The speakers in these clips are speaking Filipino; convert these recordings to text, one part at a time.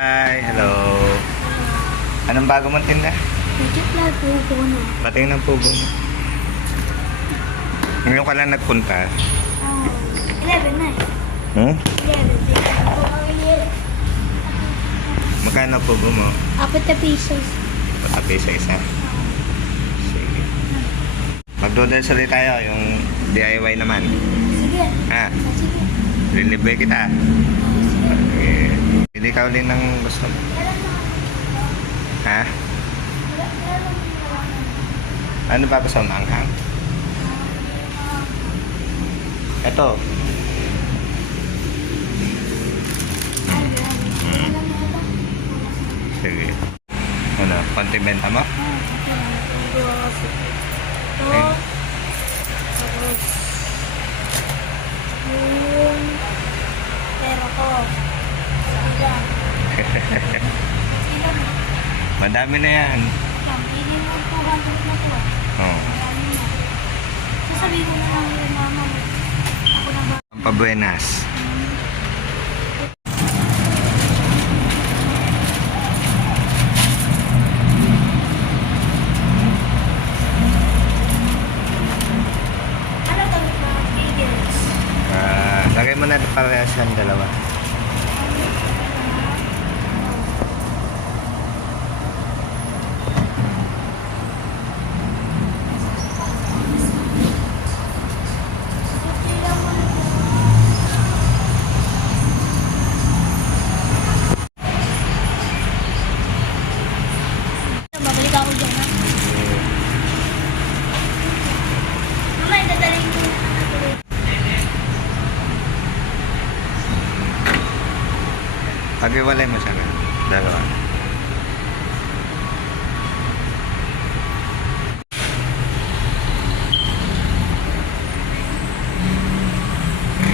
Hi, hello. Anong bago mong tinda? Legit lang, pugo na. Patingin ng pugo mo. Ngayon ka lang nagpunta. 11 na eh. Hmm? 11. Magkano pugo mo? 4 pesos. Patapi sa isa. Sige. Magdodel ulit tayo, yung DIY naman. Sige. Ha? Sige. Lilibre kita. Sige. Okay. Pili ka ulit ng gusto mo. Ha? Ano ba gusto mo? Anghang? Ito. Sige. Ano? Konting benta mo? Ito. Tapos. Yung pera ko. Sila. Sila mo. Madami na yan. Pili mo 200 na to ah. Oh. Marami na. Sasabihin ko na lang yung mama mo. Ako na ba? Pampabuenas. Ano to na Giggles? Lagay mo na parehas yung dalawa. Babalik ako dyan ha. Mamaya dadalhin ko na natuloy. Pag-iwalay mo siya. Dalawa.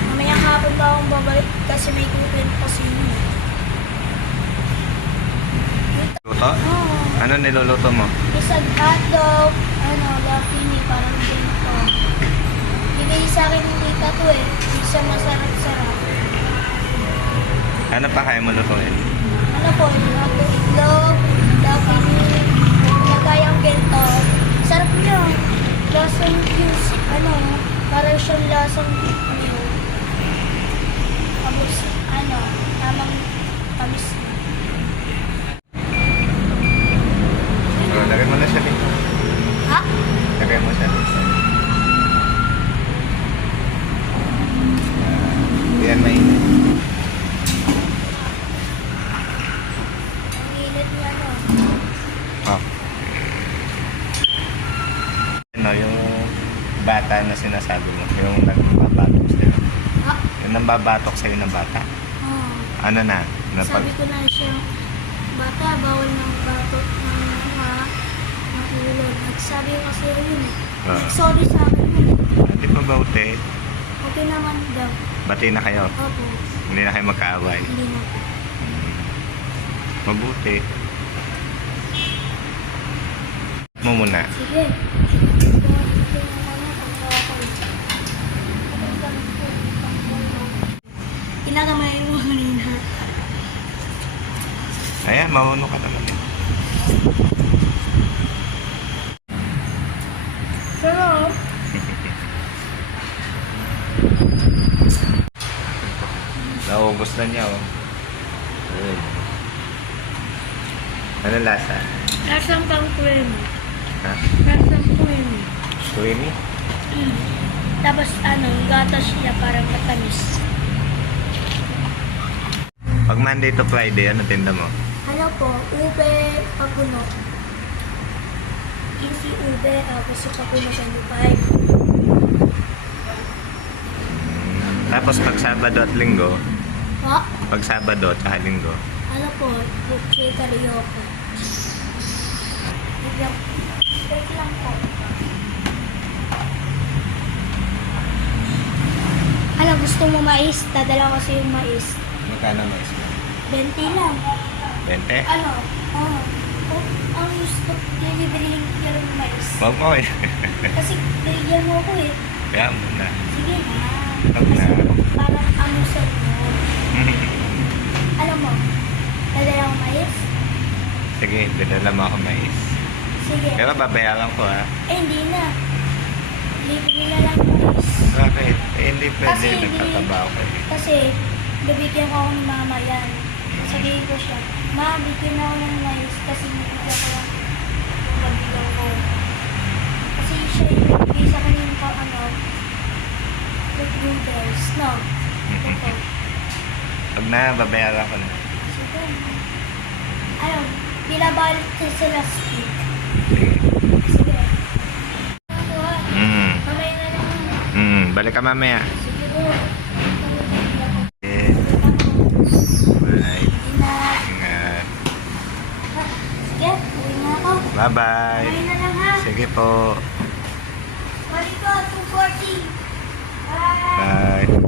Mamaya hapon pa akong babalik kasi may kukwento kasi yun. Luto? Oo. Ano niluluto mo? Isang hotdog, lucky ni parang ganito. Bigay sa akin ng tita to eh. Isa masarap-sarap. Ano pa kaya mo lutuin? Ano po, hotdog, itlog, lucky ni, nagayang ganito. Sarap niya. Lasang juice, parang siyang lasang tapos, tamang tamis. Lagay mo na siya dito. Ha? Lagay mo siya dito. Yan mainit. Ang init niya, no? Oh. Ano yung bata na sinasabi mo? Yung nagbabatok sa'yo? Ha? Yung nambabatok sa'yo ng bata? Oo. Ano na? Sabi ko na siya, bata, bawal ng batok ng ulo. Nagsabi ko kasi yun eh. Sorry sa akin yun eh. Hindi pa ba ute? Okay naman daw. Bati na kayo. Opo. Hindi na kayo magkaaway. Hindi na po. Mabuti. Mo muna. Sige. Inagamay mo kanina. Ayan, mahuno ka naman. Sarap. Naubos na niya, oh. Ayun. Ano lasa? Lasang pang cream. Ha? Lasang cream. Creamy? Tapos gatas niya parang matamis. Pag Monday to Friday, ano tinda mo? Ano po, ube, papuno. Easy ube, tapos yung papuno 25. Tapos pag Sabado at Linggo, Ha? pag Sabado at saka Linggo, Ano po, buke karaoke. Wait lang po. Ano, gusto mo mais? Dadala ko sa yung mais. magkano mais mo? 20 lang. 20? Ano? Ang gusto, delivery yung mais. Huwag mo eh. Kasi bigyan mo ako eh. Kaya muna. Sige na. Huwag na. Parang amusan mo. Alam mo, dadala Sige, dinala mo ako mais. Sige. Pero babayaran ko ha. Hindi na. Libre na lang guys. Bakit? Hindi pwede. Kasi, Nagtatrabaho ko eh. Kasi, bibigyan ko ako ni mama yan. Sabihin ko siya, ma, bigyan ako ng mais kasi bibigyan ko lang yung pagbigaw ko. Kasi siya yung bibigay sa kanya yung fruit noodles, no? Ito. Pag na, babayaran ko na. Sige. Ano, binabalot ko sa plastic. Sige. Sige. Nakuha. Mamaya na lang. Balik ka mamaya. Sige po. Okay. Bye. Hindi na. Ingat. Sige, uwi na ako. Bye-bye. Mamaya na lang ha. Sige po. Balik ko, 2:40. Bye. Bye.